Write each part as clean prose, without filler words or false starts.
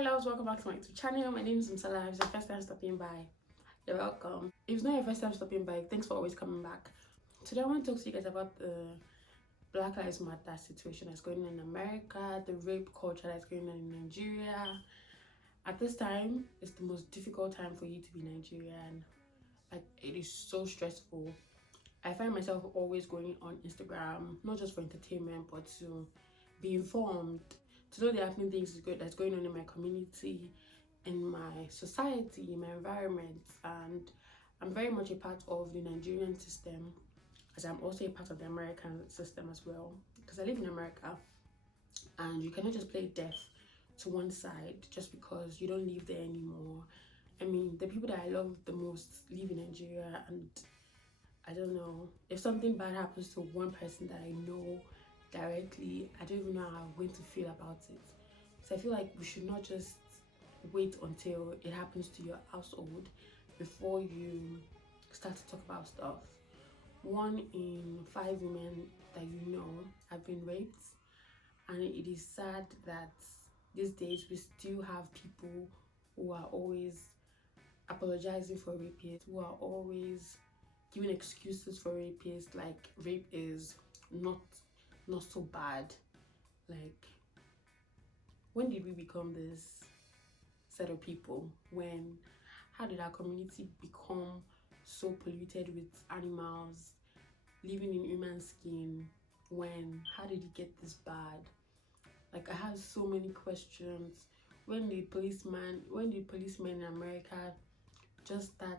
Hi loves, welcome back to my YouTube channel. My name is Msala. If it's your first time stopping by, you're welcome. If it's not your first time stopping by, thanks for always coming back. Today I want to talk to you guys about the Black Lives Matter situation that's going on in America, the rape culture that's going on in Nigeria. At this time, it's the most difficult time for you to be Nigerian. Like, it is so stressful. I find myself always going on Instagram, not just for entertainment, but to be informed, to know the happening things that's going on in my community, in my society, in my environment. And I'm very much a part of the Nigerian system, as I'm also a part of the American system as well, because I live in America, and you cannot just play deaf to one side just because you don't live there anymore. I mean, the people that I love the most live in Nigeria, and I don't know, if something bad happens to one person that I know directly, I don't even know how I'm going to feel about it. So I feel like we should not just wait until it happens to your household before you start to talk about stuff. 1 in 5 women that you know have been raped, and it is sad that these days we still have people who are always apologizing for rapists, who are always giving excuses for rapists, like rape is not so bad. Like, when did we become this set of people? How did our community become so polluted with animals living in human skin? How did it get this bad? Like, I have so many questions. When the policemen in America just start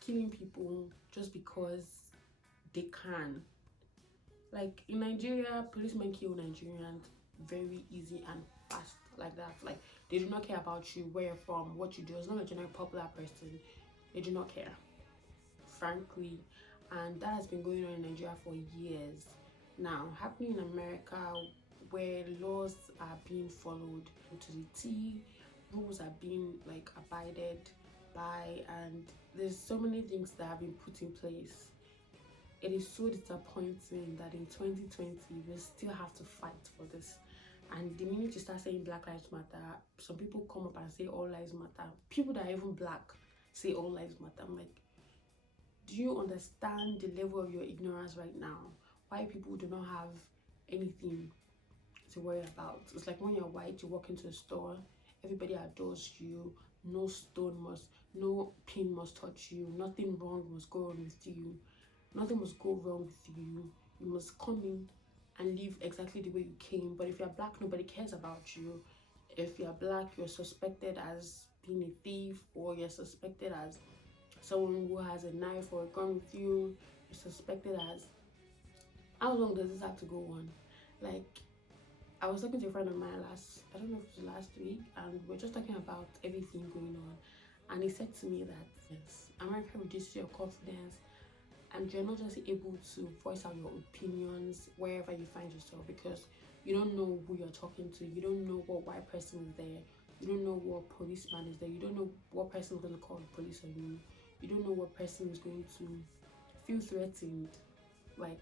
killing people just because they can? Like, in Nigeria, policemen kill Nigerians very easy and fast, like that. Like, they do not care about you, where you're from, what you do. As long as you're not a popular person, they do not care, frankly. And that has been going on in Nigeria for years now. Happening in America, where laws are being followed to the T, rules are being like abided by, and there's so many things that have been put in place. It is so disappointing that in 2020 we still have to fight for this. And the minute you start saying Black Lives Matter, some people come up and say all lives matter. People that are even black say all lives matter. I'm like, do you understand the level of your ignorance right now? Why people do not have anything to worry about? It's like when you're white, you walk into a store, everybody adores you, no pin must touch you, nothing wrong must go on with you, nothing must go wrong with you. You must come in and live exactly the way you came. But if you're black, nobody cares about you. If you're black, you're suspected as being a thief, or you're suspected as someone who has a knife or a gun with you. You're suspected as... How long does this have to go on? Like, I was talking to a friend of mine I don't know if it was last week, and we're just talking about everything going on. And he said to me that, yes, America reduces your confidence, and you're not just able to voice out your opinions wherever you find yourself, because you don't know who you're talking to. You don't know what white person is there. You don't know what policeman is there. You don't know what person is going to call the police on you. You don't know what person is going to feel threatened. Like,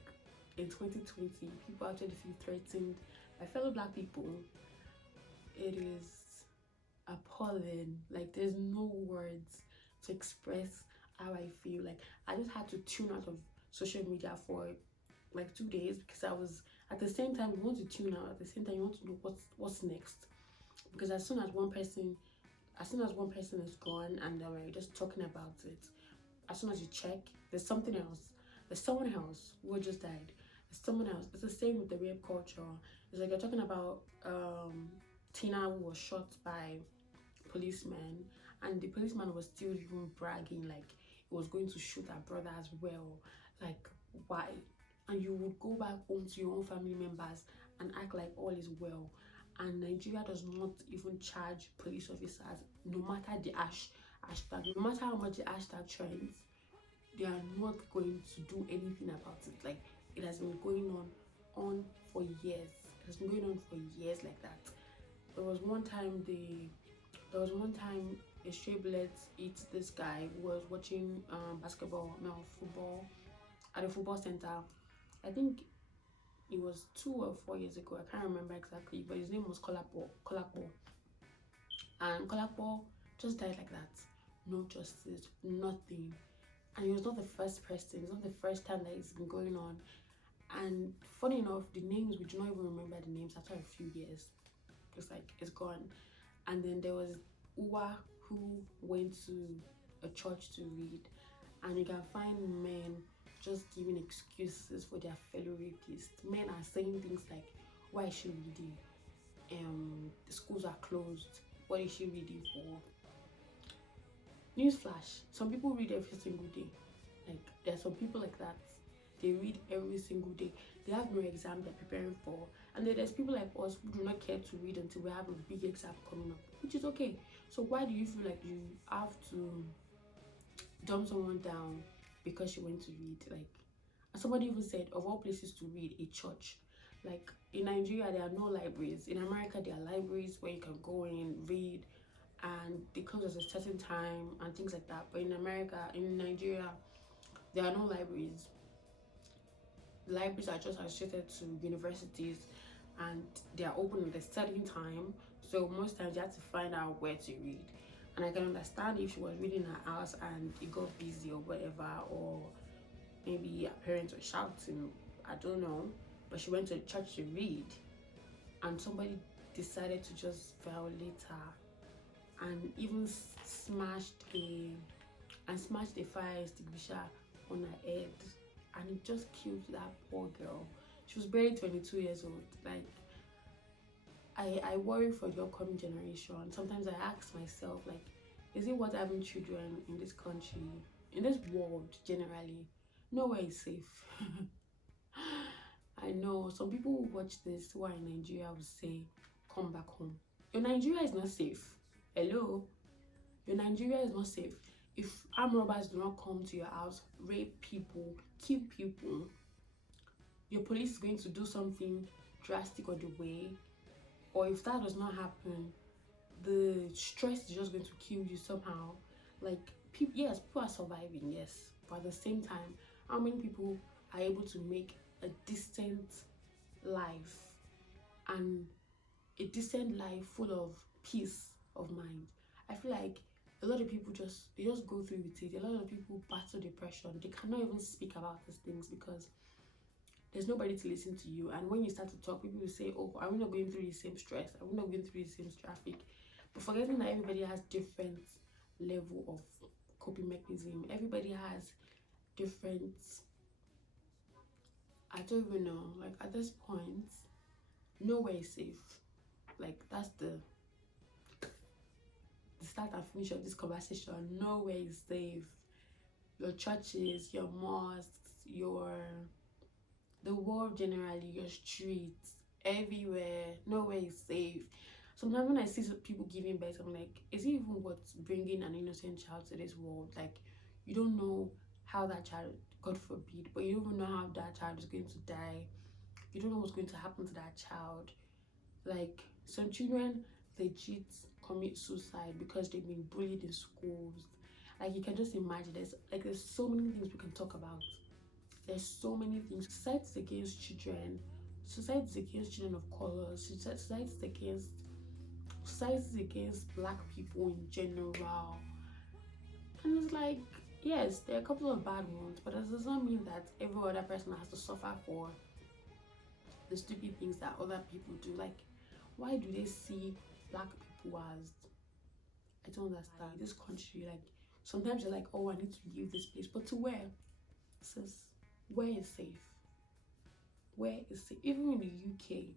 in 2020, people actually feel threatened by fellow black people. It is appalling. Like, there's no words to express how I feel. Like, I just had to tune out of social media for like 2 days, because I was, at the same time you want to tune out, at the same time you want to know what's next. Because as soon as one person is gone and we're just talking about it, as soon as you check, there's something else. There's someone else who just died. There's someone else. It's the same with the rape culture. It's like you're talking about Tina, who was shot by policemen, and the policeman was still even bragging like he was going to shoot her brother as well. Like, why? And you would go back home to your own family members and act like all is well. And Nigeria does not even charge police officers, no matter the hashtag, no matter how much the hashtag trends, they are not going to do anything about it. Like, it has been going on for years. It has been going on for years like that. There was one time a stray bullet hit this guy who was watching football at a football center. I think it was 2 or 4 years ago. I can't remember exactly, but his name was Kolapo. And Kolapo just died like that. No justice, nothing. And it was not the first person, it's not the first time that it's been going on. And funny enough, the names, we do not even remember the names after a few years. It's like it's gone. And then there was Uwa, who went to a church to read, and you can find men just giving excuses for their fellow rapists. Men are saying things like, why is she reading? The schools are closed. What is she reading for? Newsflash, some people read every single day. Like, there are some people like that. They read every single day. They have no exam they're preparing for. And then there's people like us who do not care to read until we have a big exam coming up, which is okay. So why do you feel like you have to dumb someone down because she went to read? Like, and somebody even said, of all places to read, a church. Like, in Nigeria, there are no libraries. In America, there are libraries where you can go in, read, and they close at a certain time and things like that. But in America, in Nigeria, there are no libraries. Libraries are just associated to universities, and they are open at a certain time. So most times you have to find out where to read. And I can understand if she was reading her house and it got busy or whatever, or maybe her parents were shouting, I don't know. But she went to church to read, and somebody decided to just violate her and even smashed a fire extinguisher on her head, and it just killed that poor girl. She was barely 22 years old. Like, I worry for the upcoming generation. Sometimes I ask myself, like, is it worth having children in this country, in this world generally? Nowhere is safe. I know some people who watch this who are in Nigeria will say, come back home. Your Nigeria is not safe. Hello? Your Nigeria is not safe. If armed robbers do not come to your house, rape people, kill people, your police is going to do something drastic on the way. Or if that does not happen, the stress is just going to kill you somehow. Like, people, yes, people are surviving, yes. But at the same time, how many people are able to make a decent life, and a decent life full of peace of mind? I feel like a lot of people just go through with it. A lot of people battle depression. They cannot even speak about these things because there's nobody to listen to you. And when you start to talk, people will say, oh, are we not going through the same stress? Are we not going through the same traffic? But forgetting that everybody has different level of coping mechanism. Everybody has different, I don't even know. Like, at this point, nowhere is safe. Like, that's the start and finish of this conversation. Nowhere is safe. Your churches, your mosques, the world generally, your streets, everywhere, nowhere is safe. Sometimes when I see some people giving birth, I'm like, is it even worth bringing an innocent child to this world? Like, you don't know how that child, God forbid, but you don't even know how that child is going to die. You don't know what's going to happen to that child. Like, some children legit commit suicide because they've been bullied in schools. Like, you can just imagine, there's so many things we can talk about. There's so many things. Society's against children. Society's against children of color. Society's against black people in general. And it's like, yes, there are a couple of bad ones, but that does not mean that every other person has to suffer for the stupid things that other people do. Like, why do they see black people as, I don't understand. This country, like, sometimes you're like, oh, I need to leave this place, but to where? Sis, where is safe? Where is safe? Even in the UK,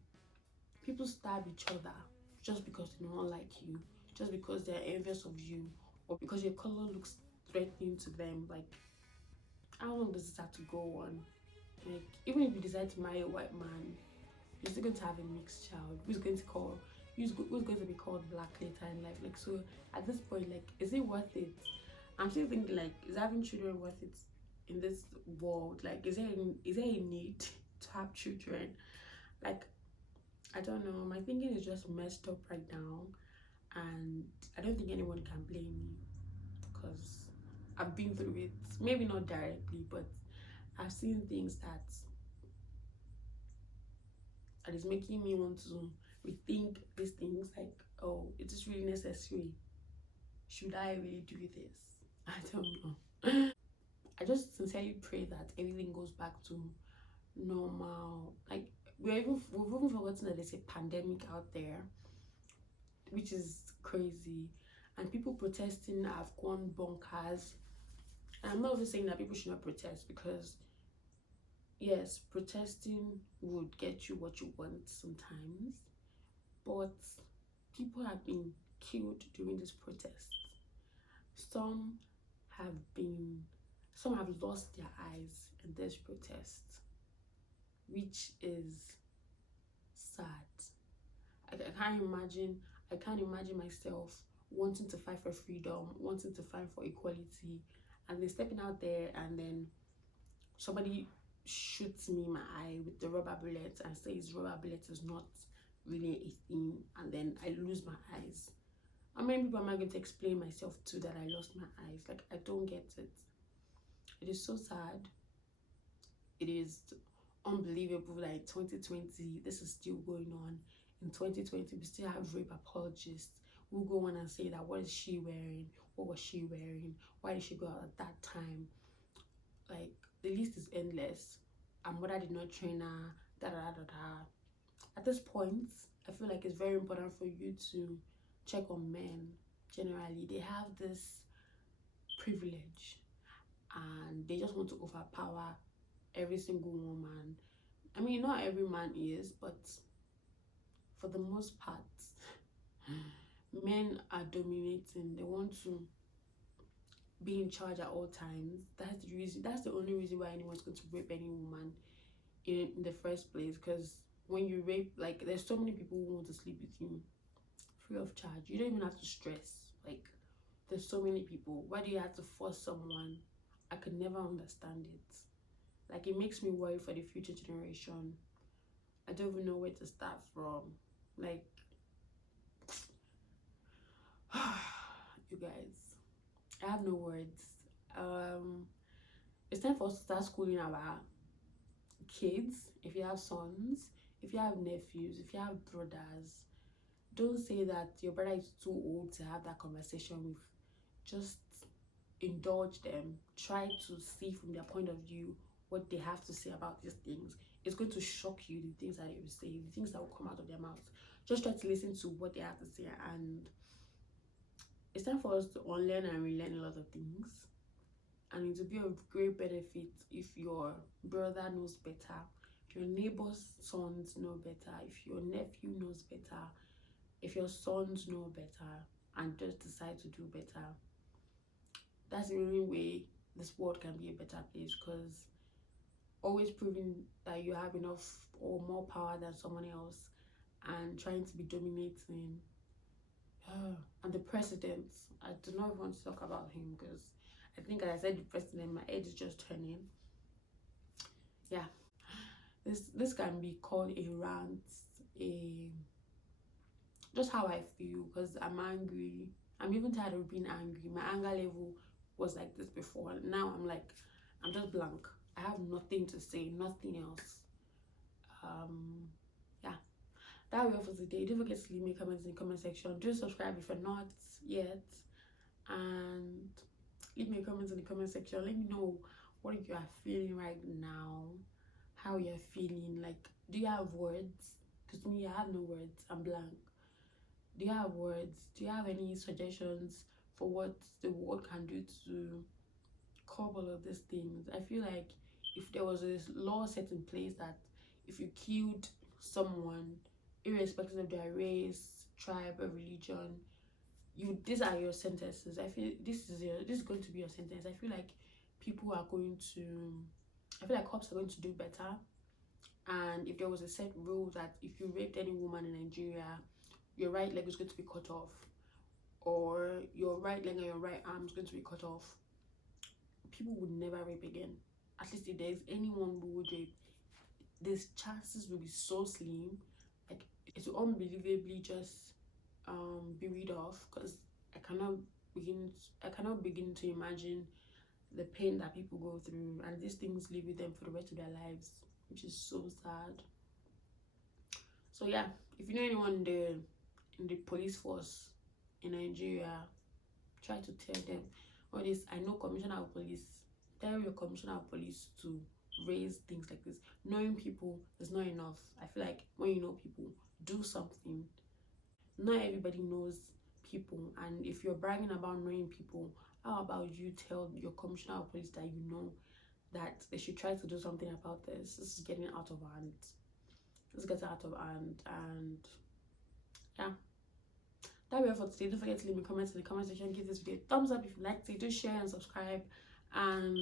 people stab each other just because they don't like you, just because they're envious of you, or because your color looks threatening to them. Like, how long does this have to go on? Like, even if you decide to marry a white man, you're still going to have a mixed child who's going to be called black later in life. Like, so at this point, like, is it worth it? I'm still thinking, like, is having children worth it in this world? Like, is there a need to have children? Like, I don't know. My thinking is just messed up right now, and I don't think anyone can blame me because I've been through it. Maybe not directly, but I've seen things that is making me want to rethink these things. Like, oh, is this really necessary? Should I really do this? I don't know. I just sincerely pray that everything goes back to normal. Like we've even forgotten that there's a pandemic out there, which is crazy, and people protesting have gone bonkers. And I'm not even saying that people should not protest, because yes, protesting would get you what you want sometimes, but people have been killed during this protest. Some have been, some have lost their eyes in this protest, which is sad. I can't imagine. I can't imagine myself wanting to fight for freedom, wanting to fight for equality, and then stepping out there and then somebody shoots me in my eye with the rubber bullet and says rubber bullet is not really a thing, and then I lose my eyes. How many people am I going to explain myself to that I lost my eyes? Like, I don't get it. It is so sad. It is unbelievable that in 2020 this is still going on. In 2020 we still have rape apologists who go on and say that what is she wearing, what was she wearing, why did she go out at that time. Like, the list is endless. Her mother did not train her, da da da da. At this point, I feel like it's very important for you to check on men. Generally, they have this privilege and they just want to overpower every single woman. I mean, not every man is, but for the most part, men are dominating. They want to be in charge at all times. That's the reason. That's the only reason why anyone's going to rape any woman in the first place. Because when you rape, like, there's so many people who want to sleep with you free of charge. You don't even have to stress. Like, there's so many people. Why do you have to force someone? I could never understand it. Like, it makes me worry for the future generation. I don't even know where to start from. Like, you guys, I have no words. It's time for us to start schooling our kids. If you have sons, if you have nephews, if you have brothers, don't say that your brother is too old to have that conversation with. Just indulge them. Try to see from their point of view what they have to say about these things. It's going to shock you, the things that they will say, the things that will come out of their mouths. Just try to listen to what they have to say, and it's time for us to unlearn and relearn a lot of things. And it will be of great benefit if your brother knows better, if your neighbor's sons know better, if your nephew knows better, if your sons know better, and just decide to do better. That's the only way this world can be a better place, because always proving that you have enough or more power than someone else and trying to be dominating. And the president, I do not want to talk about him, because I think, as I said, the president, my age is just turning. Yeah, this can be called a rant, a just how I feel, because I'm angry. I'm even tired of being angry. My anger level was like this before. Now I'm like, I'm just blank. I have nothing to say, nothing else. Yeah, that will be all for today. Don't forget to leave me comments in the comment section. Do subscribe if you're not yet, and leave me comments in the comment section. Let me know what you are feeling right now, how you're feeling. Like, do you have words? Because me, I have no words. I'm blank. Do you have words? Do you have any suggestions for what the world can do to curb all of these things? I feel like if there was a law set in place that if you killed someone, irrespective of their race, tribe, or religion, these are your sentences. I feel this is going to be your sentence. I feel like people are going to, I feel like cops are going to do better. And if there was a set rule that if you raped any woman in Nigeria, your right leg is going to be cut off, or your right leg and your right arm is going to be cut off, people would never rape again. At least if there's anyone who would rape, these chances will be so slim. Like, it will unbelievably just be rid of, because I cannot begin to imagine the pain that people go through, and these things live with them for the rest of their lives, which is so sad. So yeah, if you know anyone in the in the police force in Nigeria, try to tell them all this. I know commissioner of police, tell your commissioner of police to raise things like this. Knowing people is not enough. I feel like when you know people, do something. Not everybody knows people, and if you're bragging about knowing people, how about you tell your commissioner of police that you know that they should try to do something about this. This is getting out of hand. This is getting out of hand, and yeah. That will be all for today. Don't forget to leave me comments in the comment section. Give this video a thumbs up if you liked it. Do share and subscribe, and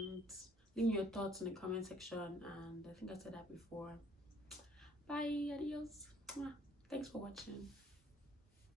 leave me your thoughts in the comment section. And I think I said that before. Bye, adios. Thanks for watching.